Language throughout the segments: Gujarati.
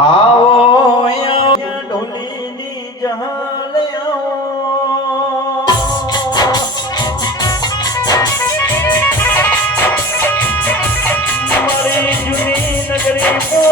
आओ ढोली जहाँ ले आओ हमारी जुनी नगरी को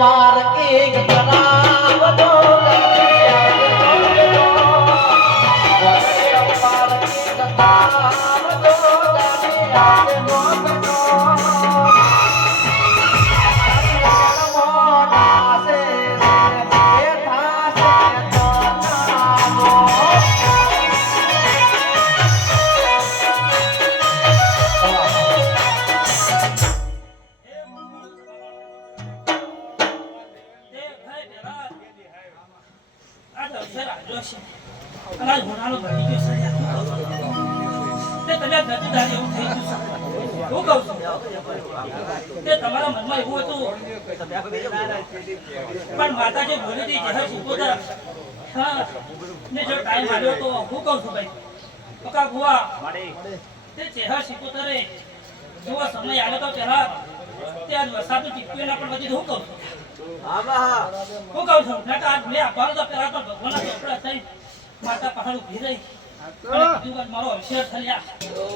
पार्किंग Oh આવ્યો છે અને આ હોનાનો બની ગયો છે યાર તે તમે ગતિદારી એવું થઈ ગયું છે હું કહું છું તે તમારા મનમાં એવું હતું પણ માતાજી બોલી હતી જહર શીખોતર હા ને જો ટાઈમ આવ્યો તો હું કહું છું ભાઈ પકા ભુવા તે ચહેરા શીખોતરે જેવો સમય આવ્યો તો પેલા ત્યાં વરસાદનું ટીપું એના પણ બધી હું કહું છું હું કહું છું ના આજ મેં આપવાનો તો પેલા તો ભગવાનના ચોપડા થઈ માતા પહાડ ઉભી રહી અને કીધું કે મારો અવસર થયા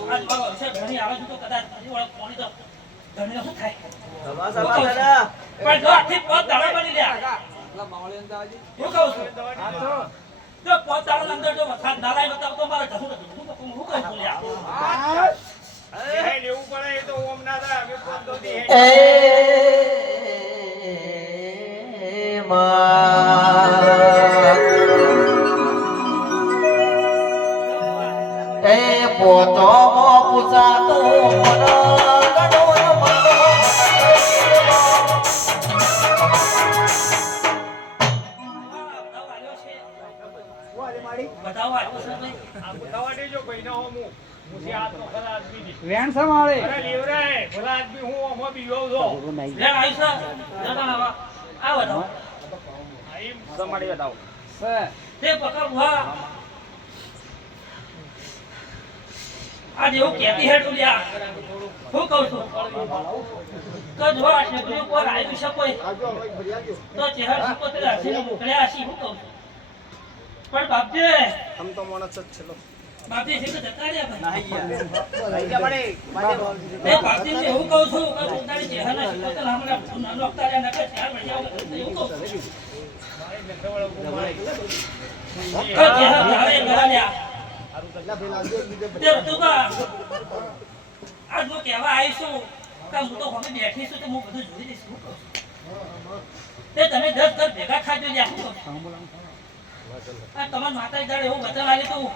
આજ મારો અવસર ઘણી આવે છે તો કદાચ ઘણી ઓળખ કોણી તો ઘણી શું થાય પણ જો આથી પોત દાડા બની લ્યા હું કહું છું જો પોત દાડા અંદર જો વરસાદ ના લાય બતાવ તો મારે જવું નથી હું કહું છું લ્યા લેવું પડે એ તો ઓમ ના થાય અમે પોત દો દી એ પોતો પૂછાતું બતાવો આવ્યો છે ભાઈ આ બતાવા દેજો ભાઈ ના હું મુસી હાથ તો ખરા આદમી ની વેણ સંભાળે અરે લેવરાય ભલા આદમી હું ઓમો બીયો છો લે આવી છે જતા આ બતાવો આઈમ તમારી બતાવો તે પકા ભુવા આ જેવું કેતી હેડું લ્યા હું કહું છું તો જો આ શેકડી ઉપર આવી છે કોઈ તો ચહેરા શીખોતર હસીને મોકલ્યા હશી હું કહું છું પણ બાપજી આમ તો માણસ જ છે લો બાપજી છે કે જતા રહ્યા ભાઈ એ બાપજી ને હું કહું છું કે પોતાની ચહેરાના શીખોતર હમણાં નોકતા રહ્યા નકર ચહેરા બળી જાવ એવું કહું છું તો ચહેરા ધારે ગળાલ્યા તે તું કા આજ હું કહેવા આવીશું કે હું તો હવે બેઠી છું તો હું બધું જોઈ લઈશ હું કહું છું તે તમે 10 ઘર ભેગા ખાજો લ્યા હું કહું છું આ તમારા માતાજી દાડે એવું વચન આલ્યું હતું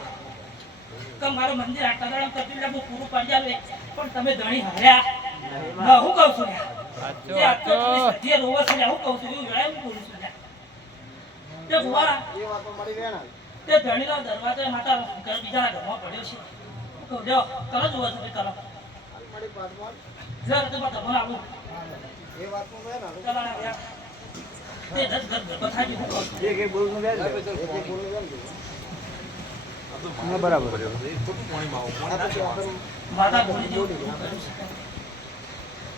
કે મારું મંદિર આટલા દાડે કરતી હું પૂરું પાડી આવે પણ તમે ધણી હાર્યા ના હું કહું છું તે આટલો સધી રોવો છે હું કહું છું એવું વેળાય હું બોલું છું તે ભુવા તે ધણીનો દરવાજો માતા ઘર બીજાના ઘરમાં પડ્યો છે હું કહું જો કરો જોવો છો કરો જર તો તમને આવું ચલાણા યાર તે 10 ઘર બતાજી હું કહું છું બરાબર માતા બોલી જેવું કર્યું છે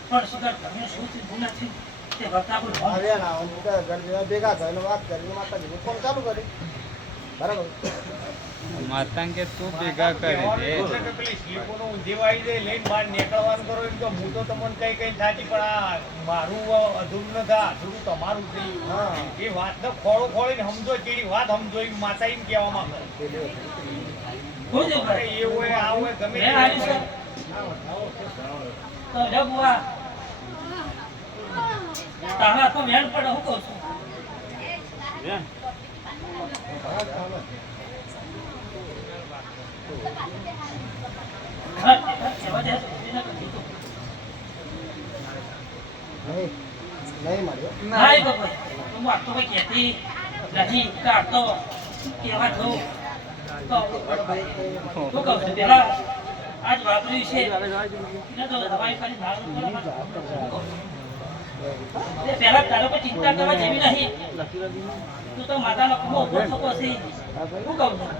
પણ સુગર તમે શું થી ભૂલા થી તે વખતા બોલ ભેગા થઈને વાત કરીને માતાજી ફોન ચાલુ કરી બરાબર માતા કે તું ભેગા કરે છે કે પેલી સ્લીપોનો ઊંધીવાઈ દે લઈને બહાર નીકળવાનું કરો એમ તો હું તો તમને કઈ કઈ થાતી પણ આ મારું અધૂરું ન થા અધૂરું તમારું છે એ વાતને ખોળો ખોળીને સમજો ચીડી વાત સમજો એ માતા એમ કહેવા માંગે હું જે અરે ભાઈ એ હોય આ હોય ગમે મેં આવી છે તો લે બુઆ તારા તો વેણ પડે હું કહું છું હા સેવા દે સુધીને કીધું નહીં માર્યો ના એ તો ભાઈ તું આ તો કઈ કહેતી નહીં કાઢતો કેવા છો તો હું કહું છું પેલા આજ વાપર્યું છે ને તો દવાઈ કરી નાખું પેલા તારો કોઈ ચિંતા કરવા જેવી નહીં તું તો માતાનો ખૂબ ઉભો થતો છે હું કહું છું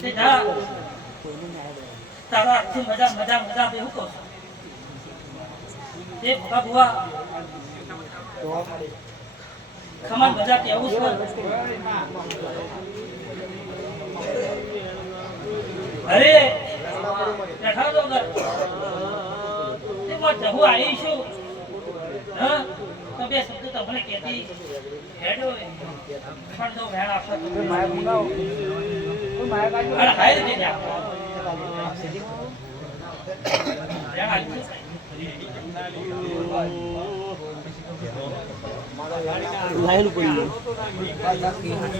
તે જા તારો આખી મજા મજા મજા બે હું કહું છું તે ભગા ભુવા ખમણ મજા કેવું છે અરે બેઠા તો ઘર તેમાં જહુ આવી છું હા તો બે શબ્દ તમને કહેતી હેડો પણ તો વેણ આપશો અરે હાય દે જા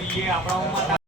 આપણા